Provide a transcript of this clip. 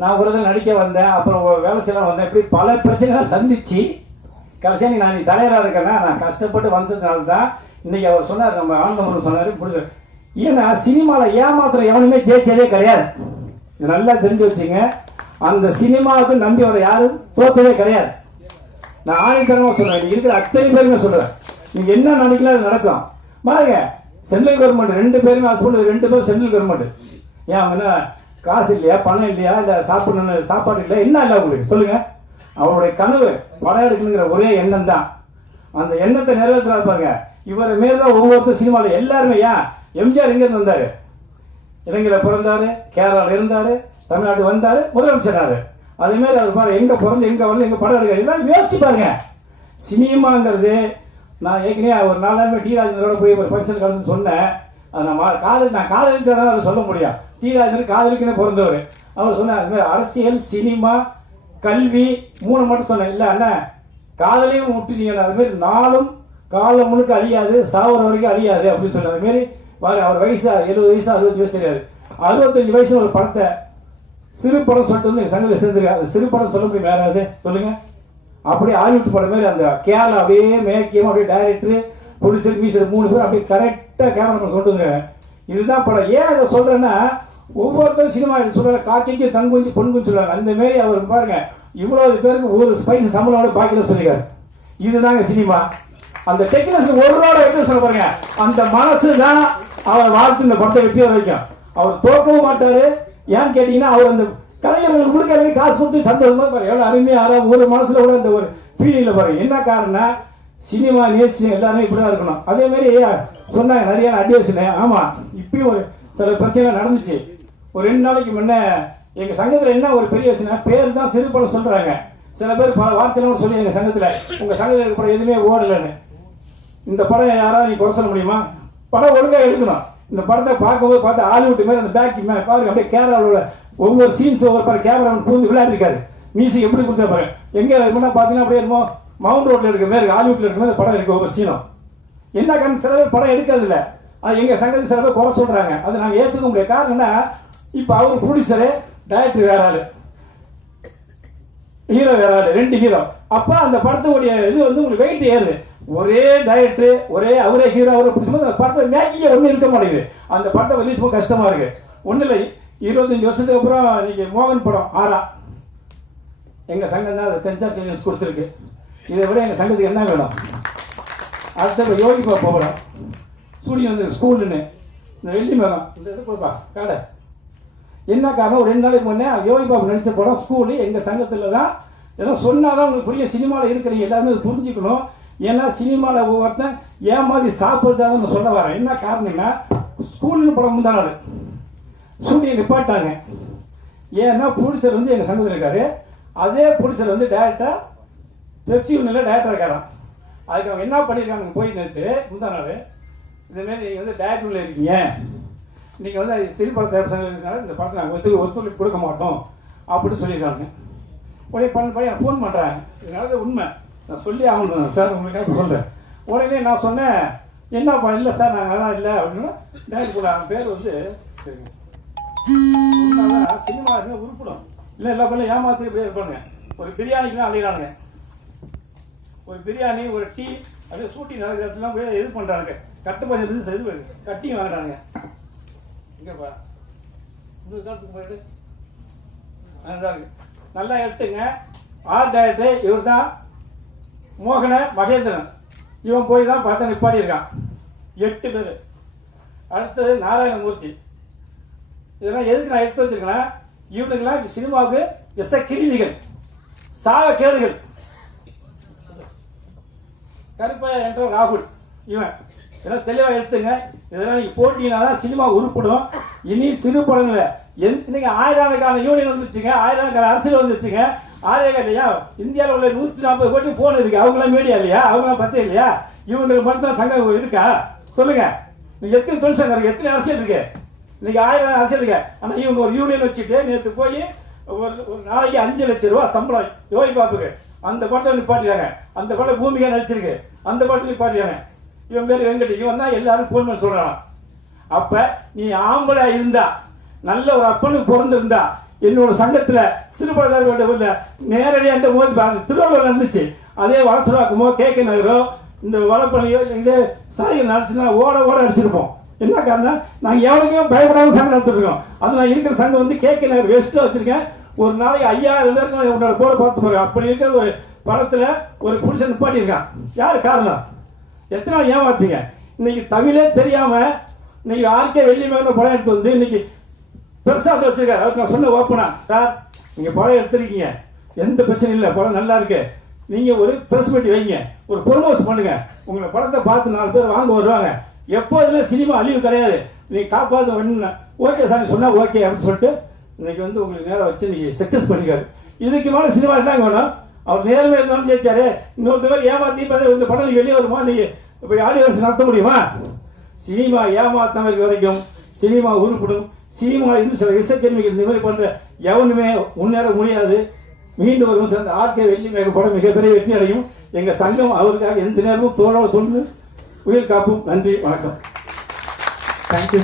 நான் ஒரு இதில் நடிக்க வந்தேன் அப்புறம் வேலை செய்ய வந்தேன். இப்படி பல பிரச்சனைகளை சந்திச்சு கடைசியாக நீ நான் தலைவராக இருக்கேன்னா நான் கஷ்டப்பட்டு வந்ததுனால தான் இன்னைக்கு அவர் சொன்னார் நம்ம ஆனந்தபுரம் சொன்னார் பிடிச்ச ஏன்னா சினிமாவில் ஏமாத்துற எவனுமே ஜெயிச்சதே கிடையாது. இது நல்லா தெரிஞ்சு வச்சுங்க. அந்த சினிமாவுக்கு நம்பி வர யாரும் தோத்ததே கிடையாது. நான் ஆணித்தரமா சொல்கிறேன் இருக்கிற அத்தனை பேருமே சொல்கிறேன் நீங்க என்ன நினைக்கலாம் அது நடக்கும். பாருங்க சென்ட்ரல் கவர்மெண்ட் ரெண்டு பேருமே ஹஸ்பண்ட் ரெண்டு பேரும் சென்ட்ரல் கவர்மெண்ட் ஏன் அவங்க காசு இல்லையா பணம் இல்லையா இல்ல சாப்பிடணும் சாப்பாடு இல்லையா என்ன இல்லை உங்களுக்கு? சொல்லுங்க. அவருடைய கனவு படம் எடுக்கணுங்கிற ஒரே எண்ணம் தான். அந்த எண்ணத்தை நிறைவேற்றுறாரு பாருங்க. இவர் மேல தான் ஒவ்வொருத்தர் சினிமாவில் எல்லாருமே ஏன்? எம்ஜிஆர் எங்க வந்தார்? வந்தாரு இலங்கையில பிறந்தாரு கேரளாவில் இருந்தாரு தமிழ்நாடு வந்தாரு முதலமைச்சராரு அதே மாதிரி அவர் பாருங்க எங்க பிறந்து எங்க வந்து எங்க படம் எடுக்கிறது இதெல்லாம் யோசிச்சு பாருங்க. சினிமாங்கிறது நான் ஏற்கனவே ஒரு நாலாயிரமே டி ராஜேந்திரோட போய் ஒரு ஃபங்க்ஷன் கலந்து சொன்னேன். நான் காதல் நான் காதலிச்சாதான் அவர் சொல்ல முடியும் டி ராஜேந்திரன் காதலிக்குன்னு பிறந்தவர் அவர் சொன்னார் அது மாதிரி அரசியல் சினிமா கல்வி மூணு மட்டும் சொன்னேன். இல்லை அண்ணன் காதலையும் விட்டுட்டீங்கண்ணா அது மாதிரி நாளும் காலம் முழுக்க அழியாது சாவர வரைக்கும் அழியாது அப்படின்னு சொன்னார். அது மாதிரி பாரு அவர் வயசு எழுபது வயசு அறுபது வயசு தெரியாது. அறுபத்தஞ்சு வயசுல ஒரு படத்தை சிறு படம் சொல்லிட்டு வந்து எங்க சங்கத்தில் அது சிறு படம் சொல்ல முடியும் யாராவது சொல்லுங்க. அப்படியே ஹாலிவுட் படம் மாதிரி அந்த கேரளா அப்படியே மேக்கியம் அப்படியே டைரக்டர் ப்ரொடியூசர் மீசர் மூணு பேர் அப்படியே கரெக்டாக கேமரா கொண்டு வந்துருக்காங்க இதுதான் படம். ஏன் அதை சொல்கிறேன்னா ஒவ்வொருத்தரும் சினிமா சொல்ற காக்கைக்கு தன் குஞ்சு பொன் குஞ்சு சொல்கிறாங்க அந்த மாரி அவர் பாருங்க இவ்வளோ பேருக்கு ஒரு ஸ்பைஸ் சம்பளோட பாக்கில சொல்லிக்காரு இதுதாங்க சினிமா அந்த டெக்னஸ் ஒரு ரோட எப்படி சொல்ல பாருங்க. அந்த மனசு தான் அவர் வாழ்த்து இந்த படத்தை வெற்றி வர வைக்கும். அவர் தோக்கவும் மாட்டார். ஏன் கேட்டீங்கன்னா அவர் அந்த கலைஞர்களுக்கு கொடுக்கறதுக்கு காசு கொடுத்து சந்தோஷமா பாரு எவ்வளவு அருமையா ஆறா ஒரு மனசுல கூட அந்த ஒரு ஃபீலிங்ல பாருங்க. என்ன காரணம் சினிமா நேர்ச்சி எல்லாமே இப்படிதான் இருக்கணும். அதே மாதிரி சொன்னாங்க நிறைய அட்வைஸ்னு. ஆமாம் இப்பயும் ஒரு சில பிரச்சனை நடந்துச்சு. ஒரு ரெண்டு நாளைக்கு முன்னே எங்கள் சங்கத்தில் என்ன ஒரு பெரிய விஷயம் பேர் தான் சிறு படம் சொல்கிறாங்க சில பேர் பல வார்த்தையில சொல்லி எங்கள் சங்கத்தில் உங்கள் சங்கத்தில் இருக்க படம் எதுவுமே ஓடலன்னு. இந்த படம் யாராவது நீ குறை சொல்ல முடியுமா? படம் ஒழுங்காக எடுக்கணும். இந்த படத்தை பார்க்கும்போது பார்த்து ஹாலிவுட் மாதிரி அந்த பேக் பாருங்க அப்படியே கேரளாவில் ஒவ்வொரு சீன்ஸ் ஒவ்வொரு பாரு கேமரா பூந்து விளையாடிருக்காரு. மியூசிக் எப்படி கொடுத்தா பாருங்க. எங்கே இருக்குன்னா பார்த்தீங்கன்னா அப்படியே என்னமோ மவுண்ட் ரோட்ல இருக்க மாதிரி ஹாலிவுட்ல இருக்க மாதிரி படம் இருக்கு ஒரு சீனம் என்ன காரணம் சில பேர் படம் எடுக்கிறது அது எங்க சங்கத்தில் சில பேர் குறை சொல்றாங்க. அது நாங்க ஏத்துக்க முடியாது. காரணம்னா இப்ப அவர் ப்ரொடியூசரு டைரக்டர் வேற ஆளு. ஹீரோ வேற ஆளு. ரெண்டு ஹீரோ அப்ப அந்த படத்துடைய இது வந்து உங்களுக்கு வெயிட் ஏறுது. ஒரே டைரக்டர் ஒரே அவரே ஹீரோ அவரை பிடிச்சும்போது அந்த படத்தை மேக்கிங்க ஒன்றும் இருக்க மாட்டேங்குது. அந்த படத்தை ரிலீஸ் பண்ண கஷ்டமா இருக்கு. ஒன்றும் இல்லை இருபத்தஞ்சு வருஷத்துக்கு அப்புறம் இன்னைக்கு மோகன் படம் ஆறா. எங்க சங்கம் தான் அதை சென்சார் கிளியரன்ஸ் கொடுத்துருக்கு. இதை விட எங்கள் சங்கத்துக்கு என்ன வேணும்? அடுத்த யோகி போகிறோம் சூரியன் வந்து ஸ்கூலுன்னு இந்த வெள்ளி மரம் இந்த இது கொடுப்பா. காடை. என்ன காரணம்? ஒரு ரெண்டு நாளைக்கு முன்னே யோகி பாபு நடிச்ச படம் ஸ்கூலு எங்கள் சங்கத்தில் தான். ஏதோ சொன்னாதான் உங்களுக்கு புரிய சினிமாவில் இருக்கிறீங்க. எல்லாருமே இது புரிஞ்சுக்கணும். ஏன்னா சினிமாவில் ஒவ்வொருத்தன் ஏமாதி சாப்பிடுறதாக சொல்ல வரேன். என்ன காரணம்னா ஸ்கூல்னு படம் முந்தா நாள். சூரியன் நிப்பாட்டாங்க. ஏன்னா புடிச்சர் வந்து எங்கள் சங்கத்தில் இருக்காரு. அதே புடிச்சர் வந்து டேரெக்டாக பெப்சி யூனியில் டேரக்டர் இருக்காராம். அதுக்கு அவங்க என்ன பண்ணியிருக்காங்க போய் நேற்று முந்தா நாள் இதுமாரி நீங்கள் வந்து டேரக்டரில் இருக்கீங்க. நீங்கள் வந்து சிறு பட தயாரிப்பு இருக்கிறனால இந்த படத்தை நாங்கள் ஒத்து ஒத்துழைப்பு கொடுக்க மாட்டோம். அப்படின்னு சொல்லியிருக்காங்க. உடனே பண்ண பையன் எனக்கு ஃபோன் பண்ணுறாங்க இதனால உண்மை. நான் சொல்லி ஆகணும் சார் உங்களுக்காக சொல்கிறேன் உடனே நான் சொன்னேன் என்ன பண்ண இல்லை சார் நாங்கள் அதான் இல்லை. அப்படின்னா டேரக்டர் கூட அவன் பேர் வந்து சினிமா இருந்தால் உருப்பிடும். இல்லை எல்லா பேரும் ஏமாத்தி இப்படியே இருப்பாங்க ஒரு பிரியாணிக்கு அழைகிறானுங்க ஒரு பிரியாணி ஒரு டீ அப்படியே சூட்டி நடக்கிற இடத்துல போய் இது பண்ணுறாங்க கட்டு பஞ்சம் இது கட்டி வாங்குறானுங்க. இங்கேப்பா இந்த காலத்துக்கு போயிட்டு இருக்கு. நல்லா எடுத்துங்க. ஆர்ட் டைரக்டர் இவர் தான் மோகன மகேந்திரன். இவன் போய் தான் பார்த்தா நிப்பாடி இருக்கான். எட்டு பேர். அடுத்தது நாராயணமூர்த்தி. இதெல்லாம் எதுக்கு நான் எடுத்து வச்சிருக்கேன்னா இவனுங்களாம் சினிமாவுக்கு விஷ கிருமிகள் சாவ கேடுகள். கருப்பையா என்ற ராகுல். இவன். இதெல்லாம் தெளிவா எடுத்துங்க. இதெல்லாம் நீங்க போட்டீங்கன்னா தான் சினிமா உருப்படும். இனி சிறு படங்கள இன்னைக்கு ஆயிரக்கணக்கான யூனியன் வந்துச்சுங்க ஆயிரக்கணக்கான அரசியல் வந்துச்சுங்க ஆயிரம் இல்லையா? இந்தியாவில் உள்ள நூத்தி நாற்பது கோடி போன் இருக்கு. அவங்களாம் மீடியா இல்லையா? அவங்களாம் பத்தி இல்லையா? இவங்களுக்கு மட்டும் தான் சங்கம் இருக்கா? சொல்லுங்க. நீங்க எத்தனை தொழிற்சங்கம் இருக்கு? எத்தனை அரசியல் இருக்கு? இன்னைக்கு ஆயிரம் அரசியல் இருக்கு. ஆனா இவங்க ஒரு யூனியன் வச்சுட்டு நேற்று போய் ஒரு ஒரு நாளைக்கு அஞ்சு லட்சம் ரூபாய் சம்பளம். யோகி பாப்புக்கு அந்த படத்தை நிப்பாட்டிட்டாங்க அந்த படம் பூமிகா நடிச்சிருக்கு. அந்த படத்தை நிப்பாட்டிட்டாங்க இவன் பேர் வெங்கட். இவன் தான் எல்லாரும் போன் பண்ணி சொல்றான். அப்ப நீ ஆம்பளை இருந்தா நல்ல ஒரு அப்பனுக்கு பிறந்திருந்தா என்னோட சங்கத்துல சிறுபான்மையில நேரடியாக என்ற மோதி பார்த்து திருவள்ளுவர் நடந்துச்சு. அதே வளசராக்குமோ கே கே நகரோ இந்த வளப்பணியோ இதே சாயல் நடச்சுன்னா ஓட ஓட அடிச்சிருப்போம் என்ன காரணம்? நாங்கள் எவனுக்குமே பயப்படாமல் சங்கம் நடத்திருக்கோம் அது நான் இருக்கிற சங்கம் வந்து கே கே நகர் வெஸ்ட்ல வச்சிருக்கேன். ஒரு நாளைக்கு ஐயாயிரம் பேருக்கு உன்னோட போட பார்த்து போறேன் அப்படி இருக்கிற ஒரு படத்தில் ஒரு புருஷன் நிப்பாட்டியிருக்கான் யார்? காரணம். எத்தனை நாள் ஏமாத்தீங்க? இன்னைக்கு தமிழே தெரியாம இன்னைக்கு ஆர்கே வெள்ளி மேல படம் எடுத்து வந்து இன்னைக்கு பெருசாக வச்சிருக்காரு. அவருக்கு நான் சொன்ன ஓப்பனா சார் நீங்க படம் எடுத்திருக்கீங்க. எந்த பிரச்சனையும் இல்லை. படம் நல்லா இருக்கு. நீங்க ஒரு பிரஸ் மீட் வைங்க. ஒரு ப்ரொமோஸ் பண்ணுங்க. உங்களை படத்தை பார்த்து நாலு பேர் வாங்க வருவாங்க. எப்போதுமே சினிமா அழிவு கிடையாது. நீங்க காப்பாற்ற வேணும்னா ஓகே சார் சொன்னா ஓகே அப்படின்னு சொல்லிட்டு இன்னைக்கு வந்து உங்களுக்கு நேரம் வச்சு நீங்க சக்சஸ் பண்ணிக்காரு இதுக்கு மேலே சினிமா என்னங்க வேணும் அவர் நேரில் இருந்தாலும் ஜெயிச்சாரு. இன்னொருத்தவர் ஏமாத்தி இப்ப இந்த படம் வெளியே வருமா? நீங்க இப்ப ஆடியன்ஸ் நடத்த முடியுமா? சினிமா ஏமாத்தினவர்கள் வரைக்கும் சினிமா உருப்படும். சினிமா இருந்து சில விஷக்கிருமிகள் இந்த மாதிரி பண்ற எவனுமே முன்னேற முடியாது. மீண்டும் வரும் ஆர்கே வெள்ளி மேக படம் மிகப்பெரிய வெற்றி அடையும். எங்க சங்கம் அவருக்காக எந்த நேரமும் தோளோட தொண்டு உயிர் காப்பும் நன்றி வணக்கம். தேங்க்யூ